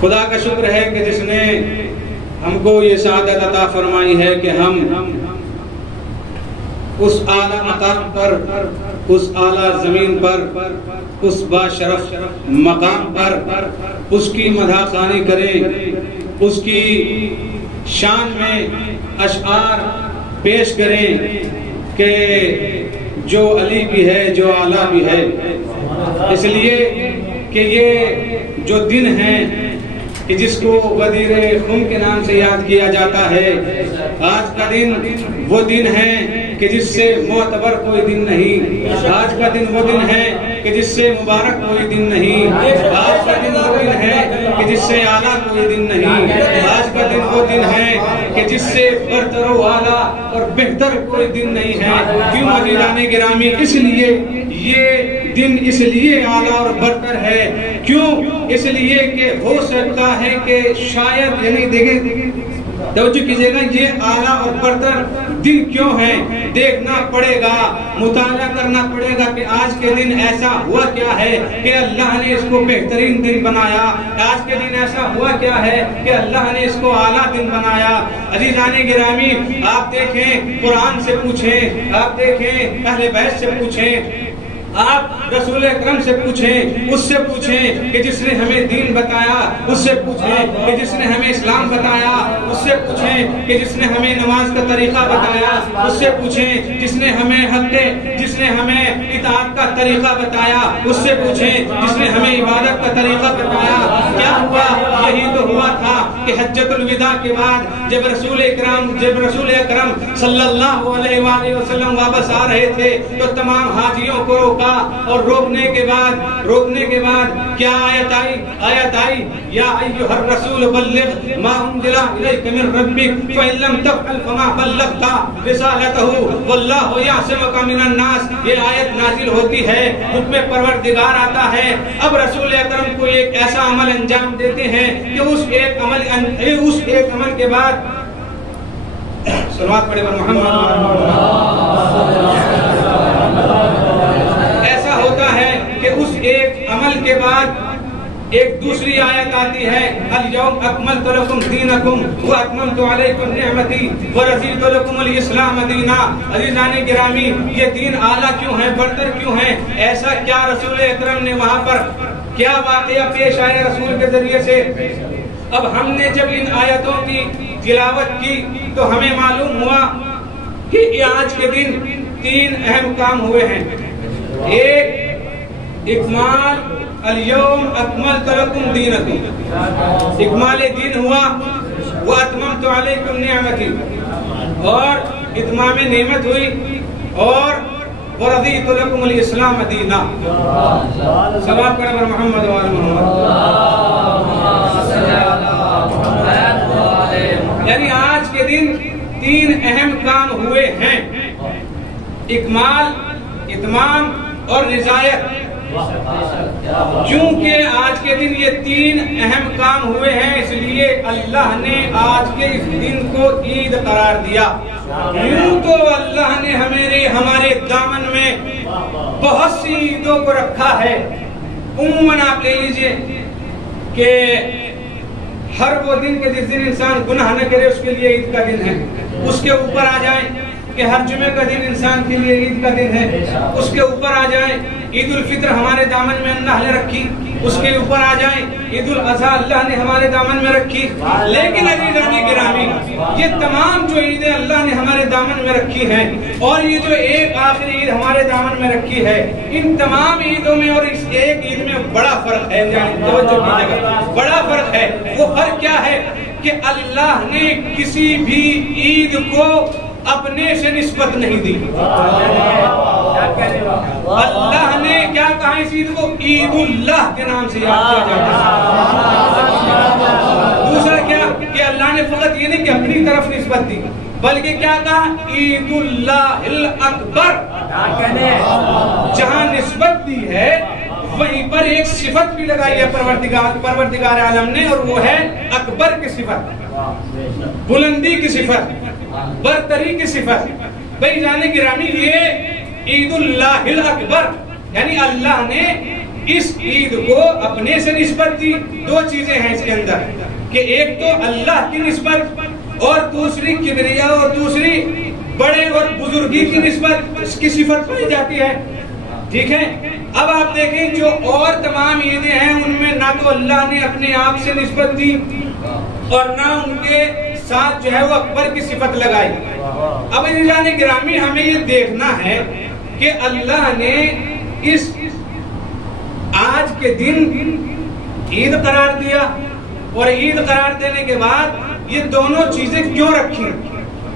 खुदा का शुक्र है कि जिसने हमको ये सआदत अता फरमाई है कि हम उस आला मकाम पर, उस आला जमीन पर, उस बाशरफ मकाम पर उसकी मदहखानी करें, उसकी शान में अशआर पेश करें कि जो अली भी है, जो आला भी है। इसलिए कि ये जो दिन है कि जिसको गदीर खुम के नाम से याद किया जाता है, आज का दिन वो दिन है कि जिससे मोतबर कोई दिन नहीं। आज का दिन वो दिन है कि जिससे मुबारक कोई दिन नहीं। आज का दिन वो दिन है कि जिससे आला कोई दिन नहीं। आज का दिन वो दिन है कि जिससे बरतर आला और बेहतर कोई दिन नहीं है। क्यों अज़ीज़ाने गिरामी? इसलिए ये दिन इसलिए आला और बरतर है। क्यों? इसलिए कि हो सकता है कि शायद, यानी देखें, तवज्जो कीजिएगा, ये आला और बरतर दिन क्यों है देखना पड़ेगा, मुताला करना पड़ेगा कि आज के दिन ऐसा हुआ क्या है कि अल्लाह ने इसको बेहतरीन दिन बनाया। आज के दिन ऐसा हुआ क्या है कि अल्लाह ने इसको आला दिन बनाया। अज़ीज़ाने गिरामी, आप देखें, कुरान से पूछें, आप देखें, अहले बैत से पूछें, आप रसूल अकरम से पूछें, उससे पूछें कि जिसने हमें दीन बताया, उससे पूछें कि जिसने हमें इस्लाम बताया, उससे पूछें कि जिसने हमें नमाज का तरीका बताया, उससे पूछें जिसने हमें हक़, जिसने हमें इताअत का तरीका बताया, उससे पूछें जिसने हमें इबादत का तरीका बताया। क्या हुआ? यही तो हुआ था कि हज्जतुल विदा के बाद जब रसूल अकरम सल्लल्लाहु अलैहि वसल्लम वापस आ रहे थे तो तमाम हाजियों को रोका, और रोकने के बाद क्या आयत आई, या अय्युहर रसूल बल्लिग मा उनज़िला इलैका मिन रब्बिक फ़इन लम तफ़अल फ़मा बल्लग़ता रिसालतहु वल्लाहु यअसिमुका मिनन नास। ये आयत नाजिल होती है, हुक्म परवरदिगार आता है। अब रसूल अकरम को एक ऐसा अमल अंजाम देते हैं कि उस एक अमल के बाद सल्लल्लाहु अलैहि मोहम्मद, ऐसा होता है कि उस एक अमल के बाद एक दूसरी आयत आती है, अल यौम अकमलतु लकुम दीनकुम व अतममतु अलैकुम निअमती व रज़ीतु लकुमुल इस्लाम दीना। अज़ीज़ाने गिरामी, ये दीन आला क्यों है, बरतर क्यों है? ऐसा क्या रसूल अकरम ने वहाँ पर क्या वाक़या पेश आया रसूल के जरिए से? अब हमने जब इन आयतों की तिलावत की तो हमें मालूम हुआ कि आज के दिन 3 अहम काम हुए हैं। एक, इकमाल अल-यौम अकमलतु लकुम दीनकुम, इकमाल दीन हुआ, व अतममतु अलैकुम निअमती, और इतमाम नेमत हुई, और व रज़ीतु लकुमुल इस्लाम दीना। सल्लल्लाहु अलैहि मोहम्मद व आले मोहम्मद। यानी आज के दिन 3 अहम काम हुए हैं, इकमाल, इतमाम और रिजायत। क्योंकि आज के दिन ये 3 अहम काम हुए हैं, इसलिए अल्लाह ने आज के इस दिन को ईद करार दिया। यूं तो अल्लाह ने हमारे दामन में बहुत सी ईदों को रखा है। उम्मन आप ले लीजिए कि हर वो दिन के जिस दिन इंसान गुनाह न करे उसके लिए ईद का दिन है। उसके ऊपर आ जाए कि हर जुमे का दिन इंसान के लिए ईद का दिन है। उसके ऊपर आ जाए ईद उल फित्र हमारे दामन में अल्लाह ने रखी। उसके ऊपर आ जाए ईद उल अज़हा अल्लाह ने हमारे दामन में रखी। लेकिन अज़ीज़ाने गिरामी, ये तमाम जो ईदें अल्लाह ने हमारे दामन में रखी हैं, और ये जो एक आखिरी ईद हमारे दामन में रखी है, इन तमाम ईदों में और इस एक ईद में बड़ा फर्क है। बड़ा फर्क है। वो फर्क क्या है कि अल्लाह ने किसी भी ईद को अपने से निस्बत नहीं दी। अल्लाह ने क्या कहा इस ईद को? ईदुल्लाह के नाम से याद किया जाता है। दूसरा क्या कि अल्लाह ने फकत ये नहीं कि अपनी तरफ निस्बत दी, बल्कि क्या कहा? ईदुल्लाहिल अकबर। जहां निस्बत दी है वहीं पर एक सिफत भी लगाई है परवरदिगार आलम ने, और वो है अकबर की सिफत, बुलंदी की सिफत, बरतरी की सिफत। भाई जाने गिरामी, ये ईदुल्लाहिल अकबर, यानी अल्लाह ने इस ईद को अपने से निस्बत दी। दो चीजें हैं इसके अंदर कि एक तो अल्लाह की निस्बत और दूसरी किबरिया और दूसरी बड़े और बुजुर्गी की निस्बत, इसकी सिफत पाई जाती है। ठीक है, अब आप देखें जो और तमाम ईदें हैं उनमें ना तो अल्लाह ने अपने आप से निस्बत दी और ना उनके साथ जो है वो अकबर की सिफत लगाई। अब जाने गिरामी हमें ये देखना है कि अल्लाह ने इस आज के दिन ईद करार दिया और ईद करार देने के बाद ये दोनों चीजें क्यों रखी।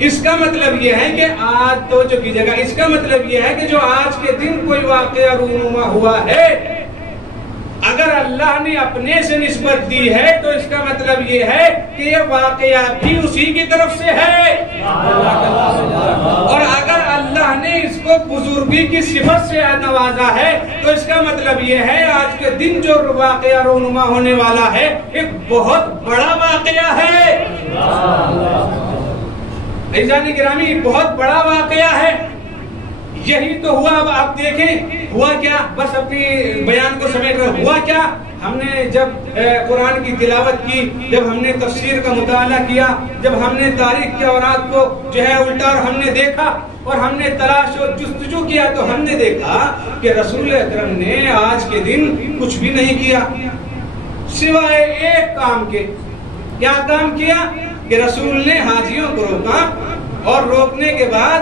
इसका मतलब ये है कि आज तो जो की जगह, इसका मतलब ये है कि जो आज के दिन कोई वाकया रूनुमा हुआ है, अगर अल्लाह ने अपने से निस्बत दी है तो इसका मतलब ये है कि ये वाकया भी उसी की तरफ से है। और अगर अल्लाह ने इसको बुजुर्गी की सिफत से नवाजा है तो इसका मतलब ये है आज के दिन जो वाकया रोनुमा होने वाला है एक बहुत बड़ा वाकया है। जाने गिरामी बहुत बड़ा वाकया है। यही तो हुआ। अब आप देखें हुआ क्या, बस अपनी बयान को समेट कर हुआ क्या। हमने जब कुरान की तिलावत की, जब हमने तफसीर का मुताला किया, जब हमने तारीख के औरात को जो है उल्टा और हमने देखा और हमने तलाश और जुस्तजू किया तो हमने देखा कि रसूल अकरम ने आज के दिन कुछ भी नहीं किया सिवाय एक काम के। क्या काम किया कि रसूल ने हाजियों को रोका और रोकने के बाद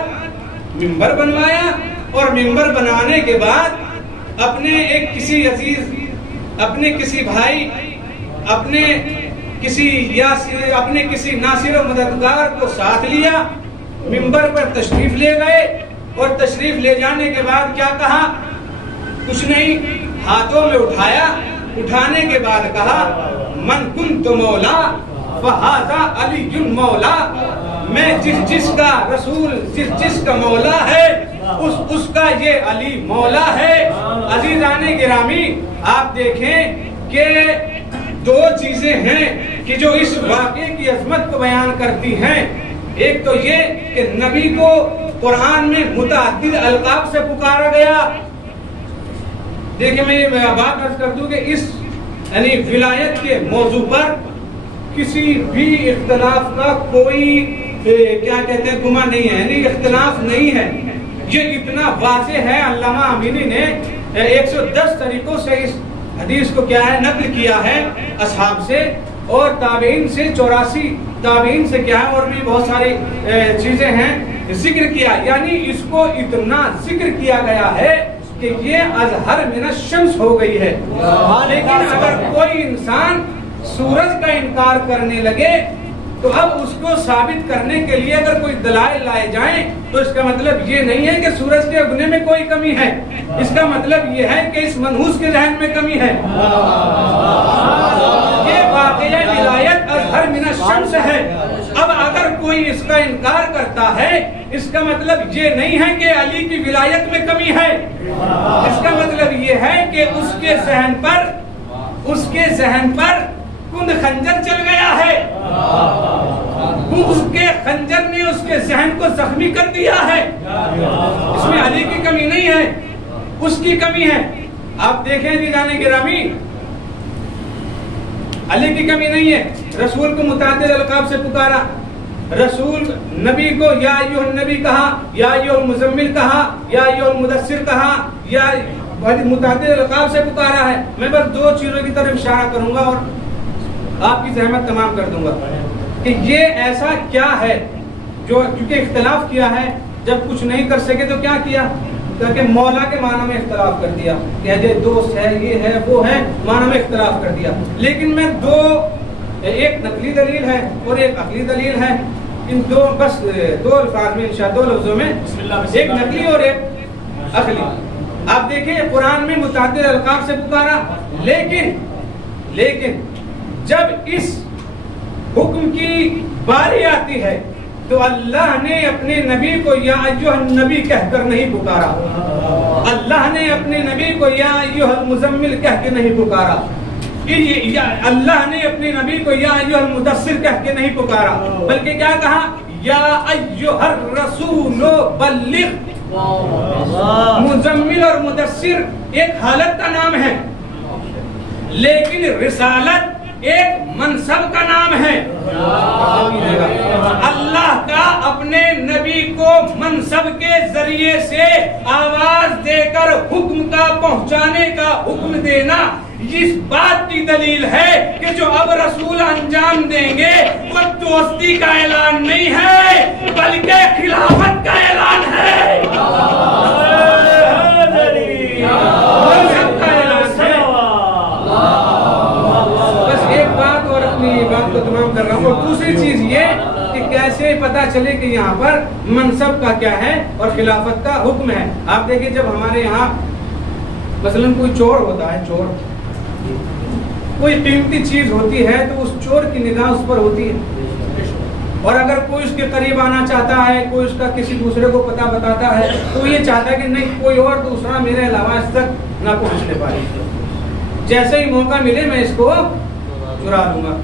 मिंबर बनवाया और मिंबर बनाने के बाद अपने एक किसी अजीज, अपने किसी भाई, अपने किसी नासिर और मददगार को साथ लिया, मिंबर पर तशरीफ ले गए और तशरीफ ले जाने के बाद क्या कहा, कुछ नहीं, हाथों में उठाया, उठाने के बाद कहा मन कुन्तु मौला फहाज़ा अलीयुन मौला। मैं जिसका रसूल जिसका मौला है उसका ये अली मौला है। अजीज़ाने गिरामी, आप देखें कि दो चीजें हैं कि जो इस वाक़े की अजमत को बयान करती हैं। एक तो ये कि नबी को कुरान में मुतअद्दिद अलकाब से पुकारा गया। देखिए मैं ये बात अर्ज कर दूं कि इस यानी विलायत के मौजू पर किसी भी इख्तलाफ का कोई क्या कहते हैं गुमा नहीं है, यानी इख्तलाफ नहीं है। ये इतना वाज़े है, अल्लामा अमीनी ने 110 तरीकों से इस हदीस को क्या है नकल किया है असहाब से और ताबीन से, 84 ताबीन से क्या है और भी बहुत सारी चीजें हैं जिक्र किया। यानी इसको इतना जिक्र किया गया है कि ये अज़हर मिनश शम्स हो गई है। लेकिन अगर कोई इंसान सूरज का इनकार करने लगे तो अब उसको साबित करने के लिए अगर कोई दलाइल लाए जाएं तो इसका मतलब ये नहीं है कि सूरज के उगने में कोई कमी है। इसका मतलब ये है कि इस मनहूस के जहन में कमी है। ये वाक़या विलायत अज़हर मिनश शम्स है। अब अगर कोई इसका इनकार करता है इसका मतलब ये नहीं है कि अली की विलायत में कमी है। इसका मतलब ये है कि उसके जहन पर कुंद खंजर चल गया है। उसके खंजर ने उसके जहन को जख्मी कर दिया है। इसमें अली की कमी नहीं है, उसकी कमी है। आप देखें जी जाने गिरामी, अली की कमी नहीं है। रसूल को मुतादिद अलकाब से पुकारा, रसूल नबी को या अय्युहन नबी कहा, या अय्युहल मुज़म्मिल कहा, या अय्युहल मुदस्सिर कहा, या मुतादिद अलकाब से पुकारा है। मैं बस दो चीजों की तरफ इशारा करूंगा और आपकी सहमत तमाम कर दूंगा कि ये ऐसा क्या है जो क्योंकि इख्तलाफ किया है, जब कुछ नहीं कर सके तो क्या किया, ताकि मौला के माना में इख्तलाफ कर दिया कि ये दोस्त है, ये है, वो है, माना में इख्तलाफ कर दिया। लेकिन मैं एक नकली दलील है और एक अकली दलील है, इन दो बस दो अल्फाज में इंशाअल्लाह, दो लफ्जों में, एक नकली और एक अकली। आप देखिए कुरान में मुतअद्दिद अलकाब से पुकारा, लेकिन जब इस हुक्म की बारी आती है तो अल्लाह ने अपने नबी को या अय्युहन नबी कहकर नहीं पुकारा। अल्लाह ने अपने नबी को या अय्युहल मुज़म्मिल कह के नहीं पुकारा। अल्लाह ने अपने नबी को या अय्युहल मुदस्सिर कह के नहीं पुकारा, बल्कि क्या कहा, या अय्युहर रसूल बल्लिग। मुज़म्मिल और मुदस्सिर एक हालत का नाम है। लेकिन रिसालत एक मनसब का नाम है। अल्लाह का अपने नबी को मनसब के जरिए से आवाज देकर हुक्म का पहुंचाने का हुक्म देना इस बात की दलील है कि जो अब रसूल अंजाम देंगे वो दोस्ती का ऐलान नहीं है बल्कि खिलाफत का ऐलान है। बात को तमाम कर रहा हूँ। और दूसरी चीज ये कि कैसे पता चले कि यहाँ पर मनसब का क्या है और खिलाफत का हुक्म है। आप देखिए जब हमारे यहाँ मसलन कोई चोर होता है, चोर कोई कीमती चीज होती है तो उस चोर की निगाह उस पर होती है और अगर कोई उसके करीब आना चाहता है, कोई उसका किसी दूसरे को पता बताता है तो ये चाहता है कि नहीं कोई और दूसरा मेरे अलावा इस तक ना पहुँचने पाए, जैसे ही मौका मिले मैं इसको चुरा लूंगा।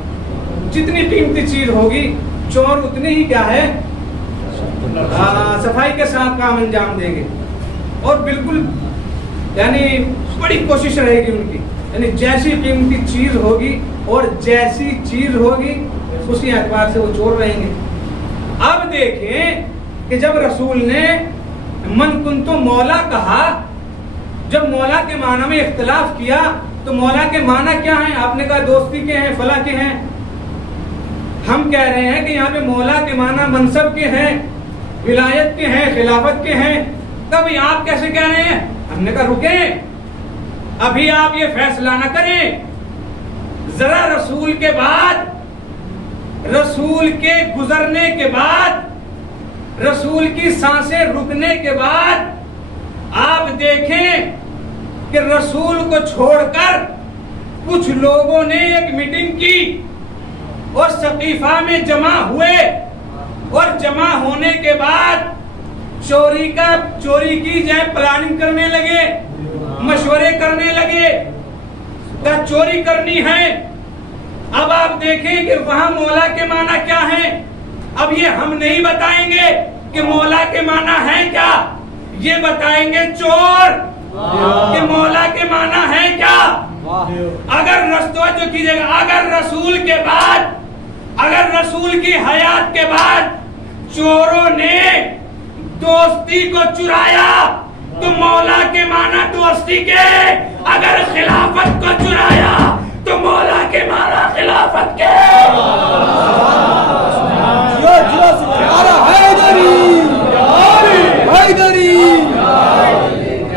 जितनी कीमती चीज होगी चोर उतनी ही क्या है सफाई के साथ काम अंजाम देंगे और बिल्कुल यानी बड़ी कोशिश रहेगी उनकी, यानी जैसी कीमती चीज होगी और जैसी चीज होगी उसी एतबार से वो चोर रहेंगे। अब देखें कि जब रसूल ने मन कुंतु मौला कहा, जब मौला के माना में इख्तिलाफ किया तो मौला के माना क्या है? आपने कहा दोस्ती के हैं, फला के हैं। हम कह रहे हैं कि यहाँ पे मौला के माना मनसब के हैं, विलायत के हैं, खिलाफत के हैं। तब आप कैसे कह रहे हैं? हमने कहा रुके, अभी आप ये फैसला ना करें, जरा रसूल के बाद, रसूल के गुजरने के बाद, रसूल की सांसें रुकने के बाद आप देखें कि रसूल को छोड़कर कुछ लोगों ने एक मीटिंग की और सकीफा में जमा हुए और जमा होने के बाद चोरी की जाए प्लानिंग करने लगे, मशवरे करने लगे क्या चोरी करनी है। अब आप देखें कि वहां मौला के माना क्या है। अब ये हम नहीं बताएंगे कि मौला के माना है क्या, ये बताएंगे चोर कि मौला के माना है क्या। अगर रस्तों जो कीजिएगा, अगर रसूल के बाद, अगर रसूल की हयात के बाद चोरों ने दोस्ती को चुराया तो मौला के माना दोस्ती के, अगर खिलाफत को चुराया तो मौला के माना खिलाफत के।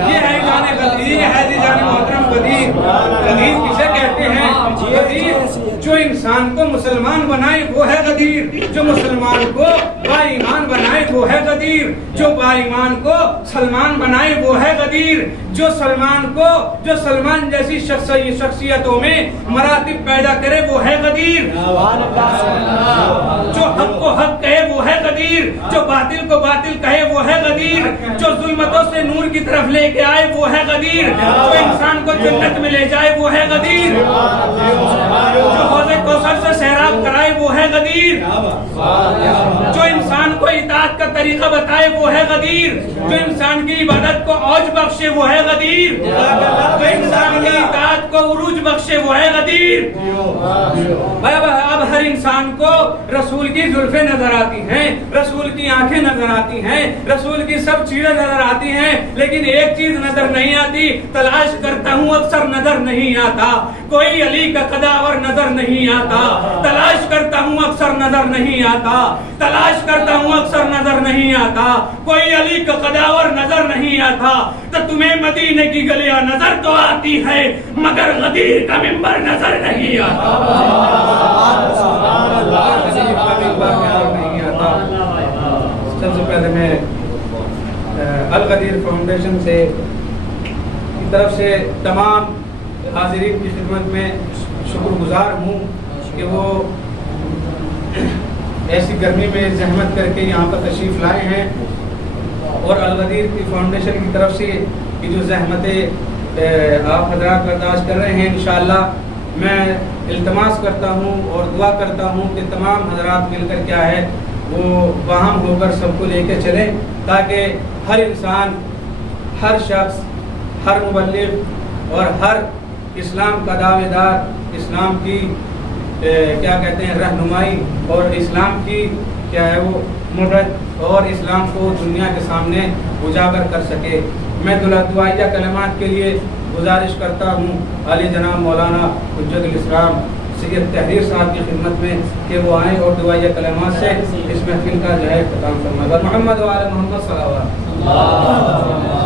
ये है जाने गदीर, ये है जाने मोहतरम गदीर। गदीर किसे कहते हैं? गदीर जो इंसान को मुसलमान बनाए वो है गदीर, जो मुसलमान को बाईमान बनाए वो है गदीर, जो बाईमान को सलमान बनाए वो है गदीर, जो सलमान जैसी शख्सियतों में मरातिब पैदा करे वो है गदीर, जो हक को हक कहे वो है गदीर, जो बातिल को बातिल कहे वो है गदीर, जो जुल्मतों से नूर की तरफ लेके आए वो है गदीर, जो इंसान को जन्नत में ले जाए वो है गदीर, जो हौज़े कौसर से सैराब कराए वो है गदीर, जो इंसान को इताअत का तरीका बताए वो है गदीर, जो इंसान की इबादत को औज बख्शे वो है गदीर, जो इंसान की इताअत को उरूज बख्शे वो है गदीर। अब हर इंसान को रसूल की जुल्फे नजर आती हैं, रसूल की आंखें नजर आती हैं, रसूल की सब चीजें नजर आती हैं, लेकिन एक चीज नजर नहीं आती, तलाश करता हूँ अक्सर नजर नहीं आता, कोई अली का कदावर नजर नहीं आता, तलाश करता हूँ अक्सर नजर नहीं आता, तलाश करता हूँ अक्सर नजर नहीं आता, कोई अली का कदावर नजर नहीं आता। तो तुम्हें मदीने की गलियां नजर तो आती है मगर गदीर का मिंबर नजर नहीं आता। सबसे पहले मैं अल गदीर फाउंडेशन से की तरफ से तमाम हाजिरीन की खिदमत में शुक्रगुजार हूँ कि वो ऐसी गर्मी में जहमत करके यहाँ पर तशरीफ़ लाए हैं और अल गदीर की फाउंडेशन की तरफ से ये जो जहमतें आप हजरात बर्दाश्त कर रहे हैं, इंशाअल्लाह मैं इल्तमास करता हूँ और दुआ करता हूँ कि तमाम हजरात मिलकर क्या है वो वाहम होकर सबको लेके चलें, ताकि हर इंसान, हर शख्स, हर मुबल्लिग और हर इस्लाम का दावेदार, इस्लाम की क्या कहते हैं रहनुमाई और इस्लाम की क्या है वो मदद और इस्लाम को दुनिया के सामने उजागर कर सके। मैं दुआइया कलमात के लिए गुजारिश करता हूँ आली जनाब मौलाना हुज्जतुल इस्लाम सैयद तहरीर साहब की खिदमत में कि वो आएँ और दुआइया कलमात से इस महफिल का जो है इख्तिताम फरमाएं। मोहम्मद व आले मोहम्मद सल्लल्लाहु अलैहि वसल्लम।